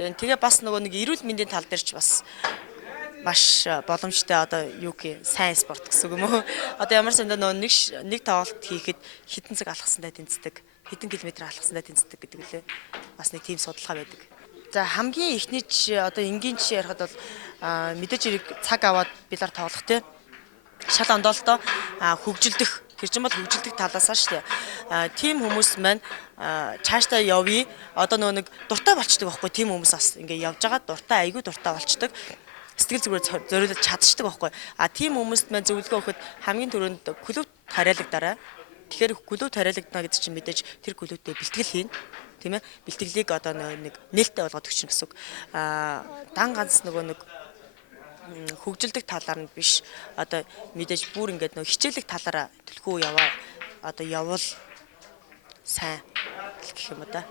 Тэгээ бас нөгөө нэг эрүүл мэндийн тал дээр ч бас маш боломжтой одоо юу гэх сайн спорт гэсэн үг юм уу? Одоо ямар сандаа нөгөө нэг тоглолт хийхэд хэдэн цаг алхасандаа тэнцдэг, хэдэн километр алхасандаа тэнцдэг гэдэг үлээ. Бас нэг тийм судалгаа байдаг. За хамгийн эхний одоо энгийн жишээ ярихад бол мэдээж хэрэг цаг аваад бид нар тоглох тий. Шал ондоолтоо хөгжилдөх тэр чинь бол хөгжилдөх талаасаа шүү дээ. Тим хүмүүс маань цаашдаа явъя. Одоо нөгөө нэг дуртай болчдөг байхгүй тим хүмүүс бас ингээ явж байгаа дуртай айгүй дуртай болчдөг. Сэтгэл зүгээр зориулж чадчихдаг байхгүй. Тим хүмүүст маань зөвлөгөө өгөхөд хамгийн түрүүнд клубт хариалагдаарай. Тэгэхээр клубт хариалагдана гэдэг чинь мэдээж тэр клубтээ бэлтгэл хийн. Тийм ээ. Бэлтгэлийг одоо нэг нээлттэй болгоод өгч гэсэн үг. Дан ганц нөгөө нэг хөгжилдөх талаар нь биш одоо мэдээж бүр ингээд нөө хичээлэх талаараа төлхөө яваа одоо явал сайн гэх юм уу да.